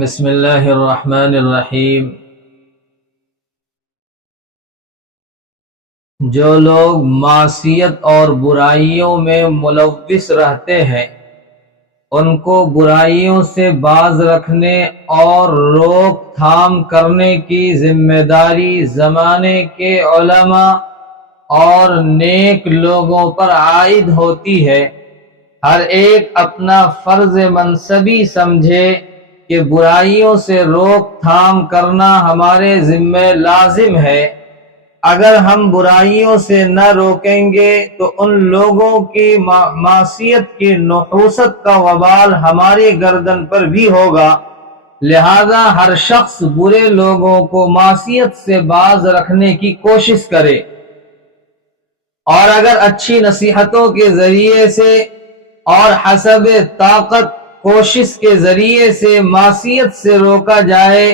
بسم اللہ الرحمن الرحیم۔ جو لوگ معصیت اور برائیوں میں ملوث رہتے ہیں ان کو برائیوں سے باز رکھنے اور روک تھام کرنے کی ذمہ داری زمانے کے علماء اور نیک لوگوں پر عائد ہوتی ہے۔ ہر ایک اپنا فرض منصبی سمجھے کہ برائیوں سے روک تھام کرنا ہمارے ذمہ لازم ہے۔ اگر ہم برائیوں سے نہ روکیں گے تو ان لوگوں کی معصیت کی نحوست کا وبال ہماری گردن پر بھی ہوگا۔ لہذا ہر شخص برے لوگوں کو معصیت سے باز رکھنے کی کوشش کرے، اور اگر اچھی نصیحتوں کے ذریعے سے اور حسب طاقت کوشش کے ذریعے سے معصیت سے روکا جائے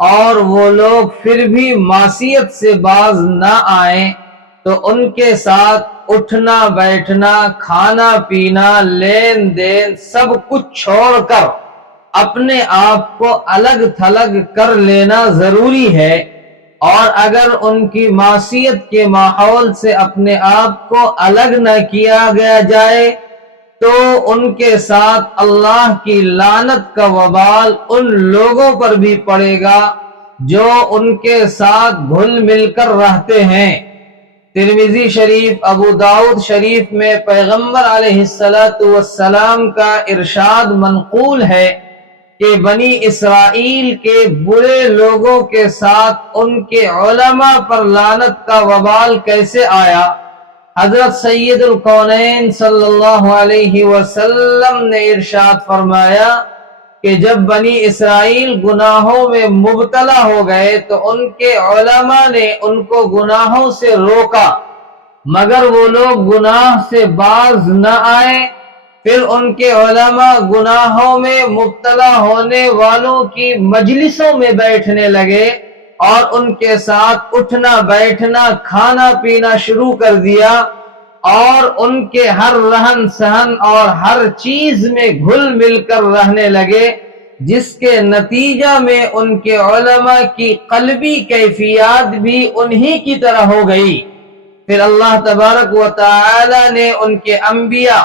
اور وہ لوگ پھر بھی معصیت سے باز نہ آئیں تو ان کے ساتھ اٹھنا بیٹھنا، کھانا پینا، لین دین سب کچھ چھوڑ کر اپنے آپ کو الگ تھلگ کر لینا ضروری ہے۔ اور اگر ان کی معصیت کے ماحول سے اپنے آپ کو الگ نہ کیا گیا جائے تو ان کے ساتھ اللہ کی لعنت کا وبال ان لوگوں پر بھی پڑے گا جو ان کے ساتھ گھل مل کر رہتے ہیں۔ ترمذی شریف، ابو داؤد شریف میں پیغمبر علیہ السلام کا ارشاد منقول ہے کہ بنی اسرائیل کے برے لوگوں کے ساتھ ان کے علماء پر لعنت کا وبال کیسے آیا۔ حضرت سید الکونین صلی اللہ علیہ وسلم نے ارشاد فرمایا کہ جب بنی اسرائیل گناہوں میں مبتلا ہو گئے تو ان کے علماء نے ان کو گناہوں سے روکا، مگر وہ لوگ گناہ سے باز نہ آئے۔ پھر ان کے علماء گناہوں میں مبتلا ہونے والوں کی مجلسوں میں بیٹھنے لگے اور ان کے ساتھ اٹھنا بیٹھنا، کھانا پینا شروع کر دیا، اور ان کے ہر رہن سہن اور ہر چیز میں گھل مل کر رہنے لگے، جس کے نتیجہ میں ان کے علماء کی قلبی کیفیات بھی انہی کی طرح ہو گئی۔ پھر اللہ تبارک و تعالی نے ان کے انبیاء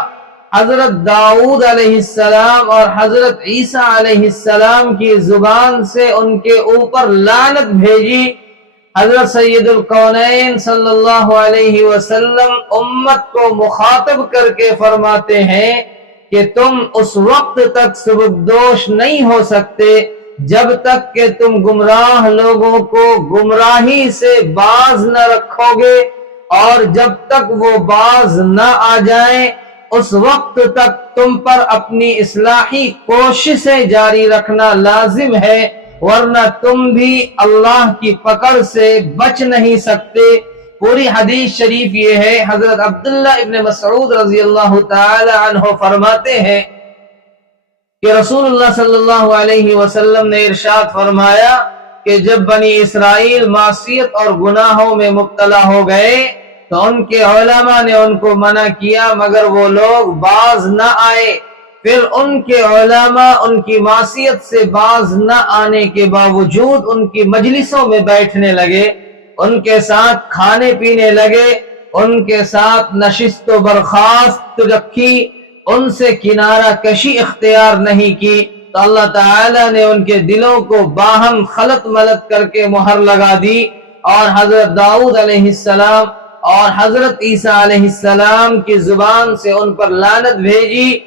حضرت داؤد علیہ السلام اور حضرت عیسیٰ علیہ السلام کی زبان سے ان کے اوپر لعنت بھیجی۔ حضرت سید الکونین صلی اللہ علیہ وسلم امت کو مخاطب کر کے فرماتے ہیں کہ تم اس وقت تک سبکدوش نہیں ہو سکتے جب تک کہ تم گمراہ لوگوں کو گمراہی سے باز نہ رکھو گے، اور جب تک وہ باز نہ آ جائیں اس وقت تک تم پر اپنی اصلاحی کوششیں جاری رکھنا لازم ہے، ورنہ تم بھی اللہ کی پکڑ سے بچ نہیں سکتے۔ پوری حدیث شریف یہ ہے۔ حضرت عبداللہ ابن مسعود رضی اللہ تعالی عنہ فرماتے ہیں کہ رسول اللہ صلی اللہ علیہ وسلم نے ارشاد فرمایا کہ جب بنی اسرائیل معصیت اور گناہوں میں مبتلا ہو گئے تو ان کے علماء نے ان کو منع کیا، مگر وہ لوگ باز نہ آئے۔ پھر ان کے علماء ان کی معصیت سے باز نہ آنے کے باوجود ان کی مجلسوں میں بیٹھنے لگے، ان کے ساتھ کھانے پینے لگے، ان کے ساتھ نشست و برخاست رکھی، ان سے کنارہ کشی اختیار نہیں کی، تو اللہ تعالی نے ان کے دلوں کو باہم خلط ملط کر کے مہر لگا دی، اور حضرت داؤد علیہ السلام اور حضرت عیسیٰ علیہ السلام کی زبان سے ان پر لعنت بھیجی۔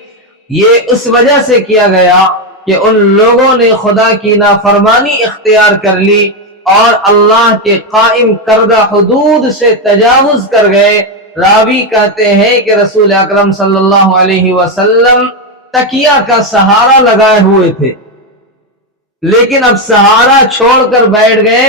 یہ اس وجہ سے کیا گیا کہ ان لوگوں نے خدا کی نافرمانی اختیار کر لی اور اللہ کے قائم کردہ حدود سے تجاوز کر گئے۔ راوی کہتے ہیں کہ رسول اکرم صلی اللہ علیہ وسلم تکیہ کا سہارا لگائے ہوئے تھے، لیکن اب سہارا چھوڑ کر بیٹھ گئے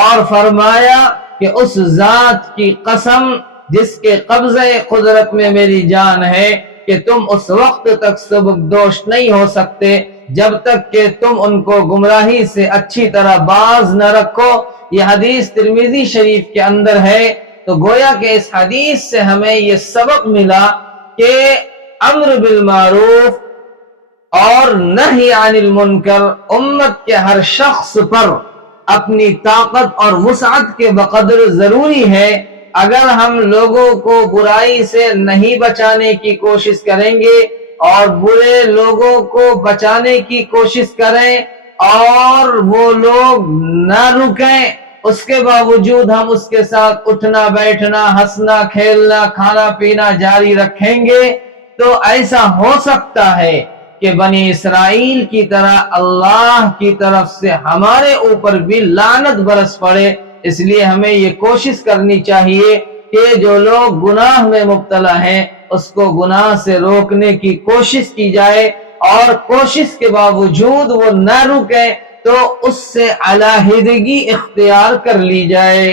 اور فرمایا کہ اس ذات کی قسم جس کے قبضہ قدرت میں میری جان ہے کہ تم اس وقت تک سبکدوش نہیں ہو سکتے جب تک کہ تم ان کو گمراہی سے اچھی طرح باز نہ رکھو۔ یہ حدیث ترمذی شریف کے اندر ہے۔ تو گویا کہ اس حدیث سے ہمیں یہ سبق ملا کہ امر بالمعروف اور نہی عن المنکر، امت کے ہر شخص پر اپنی طاقت اور وسعت کے بقدر ضروری ہے۔ اگر ہم لوگوں کو برائی سے نہیں بچانے کی کوشش کریں گے اور برے لوگوں کو بچانے کی کوشش کریں اور وہ لوگ نہ رکیں، اس کے باوجود ہم اس کے ساتھ اٹھنا بیٹھنا، ہنسنا کھیلنا، کھانا پینا جاری رکھیں گے، تو ایسا ہو سکتا ہے کہ بنی اسرائیل کی طرح اللہ کی طرف سے ہمارے اوپر بھی لعنت برس پڑے۔ اس لیے ہمیں یہ کوشش کرنی چاہیے کہ جو لوگ گناہ میں مبتلا ہیں اس کو گناہ سے روکنے کی کوشش کی جائے، اور کوشش کے باوجود وہ نہ رکیں تو اس سے علیحدگی اختیار کر لی جائے۔